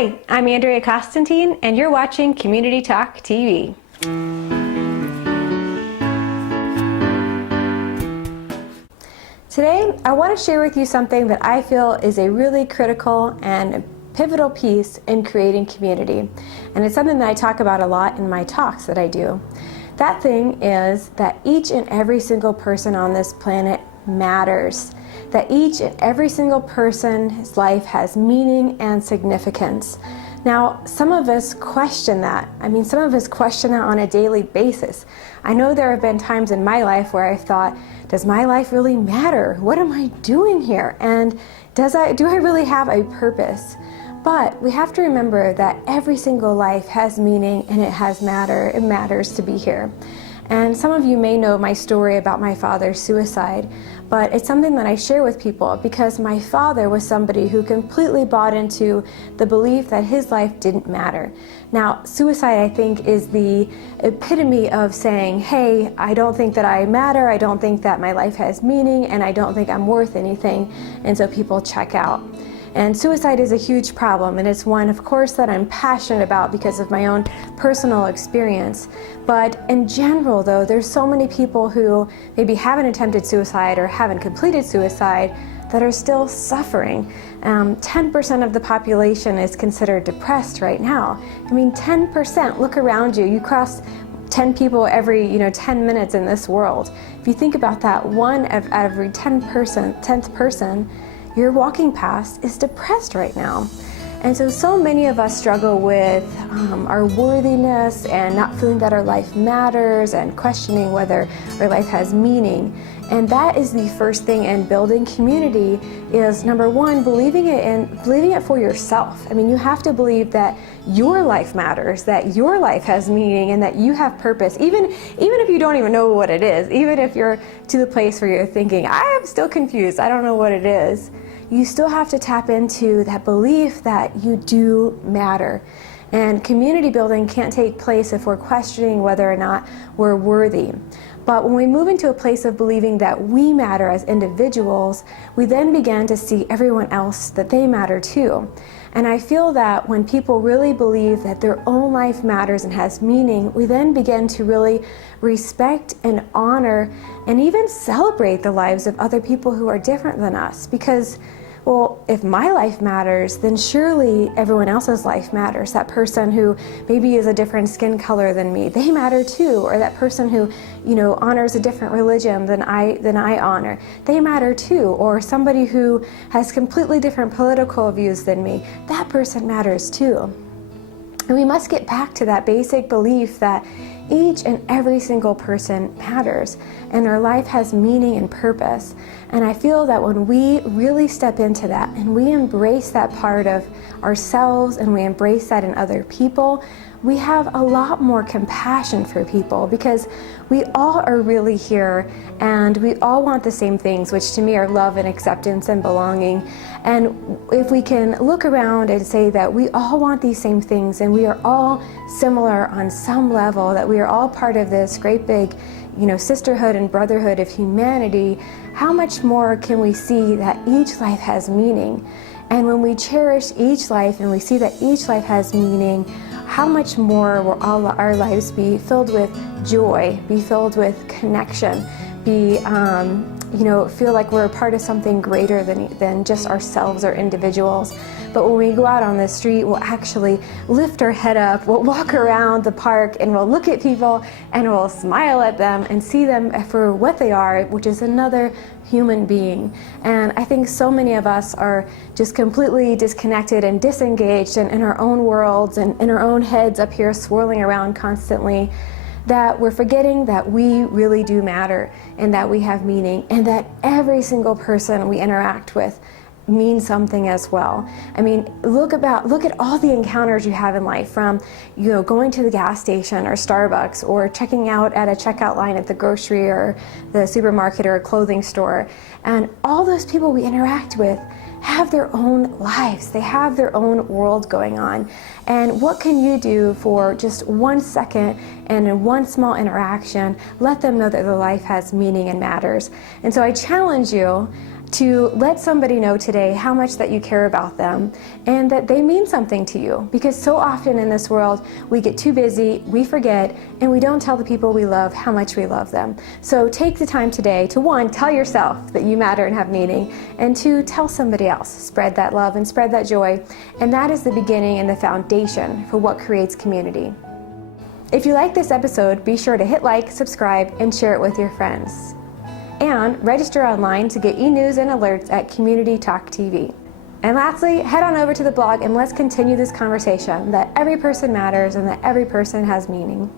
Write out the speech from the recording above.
Hi, I'm Andrea Costantine, and you're watching Community Talk TV. Today, I want to share with you something that I feel is a really critical and pivotal piece in creating community. And it's something that I talk about a lot in my talks that I do. That thing is that each and every single person on this planet matters. That each and every single person's life has meaning and significance. Now, some of us question that. Some of us question that on a daily basis. I know there have been times in my life where I've thought, does my life really matter? What am I doing here? And do I really have a purpose? But we have to remember that every single life has meaning and it has matter. It matters to be here. And some of you may know my story about my father's suicide, but it's something that I share with people because my father was somebody who completely bought into the belief that his life didn't matter. Now, suicide, I think, is the epitome of saying, hey, I don't think that I matter, I don't think that my life has meaning, and I don't think I'm worth anything, and so people check out. And suicide is a huge problem, and it's one, of course, that I'm passionate about because of my own personal experience. But in general, though, there's so many people who maybe haven't attempted suicide or haven't completed suicide that are still suffering. 10% of the population is considered depressed right now. 10%, look around you. You cross 10 people every 10 minutes in this world. If you think about that, one of every 10th person you're walking past is depressed right now. And so many of us struggle with our worthiness and not feeling that our life matters and questioning whether our life has meaning. And that is the first thing in building community is, number one, believing it for yourself. You have to believe that your life matters, that your life has meaning, and that you have purpose. Even if you don't even know what it is, even if you're to the place where you're thinking, I am still confused, I don't know what it is, you still have to tap into that belief that you do matter. And community building can't take place if we're questioning whether or not we're worthy. But when we move into a place of believing that we matter as individuals, we then begin to see everyone else that they matter too. And I feel that when people really believe that their own life matters and has meaning, we then begin to really respect and honor and even celebrate the lives of other people who are different than us. Because, well, if my life matters, then surely everyone else's life matters. That person who maybe is a different skin color than me, they matter too. Or that person who, honors a different religion than I honor, they matter too. Or somebody who has completely different political views than me, that person matters too. And we must get back to that basic belief that each and every single person matters and our life has meaning and purpose. And I feel that when we really step into that and we embrace that part of ourselves and we embrace that in other people, we have a lot more compassion for people because we all are really here and we all want the same things, which to me are love and acceptance and belonging. And if we can look around and say that we all want these same things and we are all similar on some level, that we are all part of this great big sisterhood and brotherhood of humanity, how much more can we see that each life has meaning? And when we cherish each life and we see that each life has meaning, how much more will all our lives be filled with joy, be filled with connection, feel like we're a part of something greater than just ourselves or individuals. But when we go out on the street, we'll actually lift our head up, we'll walk around the park, and we'll look at people, and we'll smile at them and see them for what they are, which is another human being. And I think so many of us are just completely disconnected and disengaged and in our own worlds and in our own heads up here swirling around constantly, that we're forgetting that we really do matter and that we have meaning and that every single person we interact with means something as well. Look at all the encounters you have in life, from going to the gas station or Starbucks or checking out at a checkout line at the grocery or the supermarket or a clothing store. And all those people we interact with have their own lives. They have their own world going on. And what can you do for just 1 second and in one small interaction, let them know that their life has meaning and matters? And so I challenge you to let somebody know today how much that you care about them and that they mean something to you. Because so often in this world, we get too busy, we forget, and we don't tell the people we love how much we love them. So take the time today to, one, tell yourself that you matter and have meaning, and two, tell somebody else. Spread that love and spread that joy, and that is the beginning and the foundation for what creates community. If you like this episode, be sure to hit like, subscribe, and share it with your friends. And register online to get e-news and alerts at Community Talk TV. And lastly, head on over to the blog and let's continue this conversation that every person matters and that every person has meaning.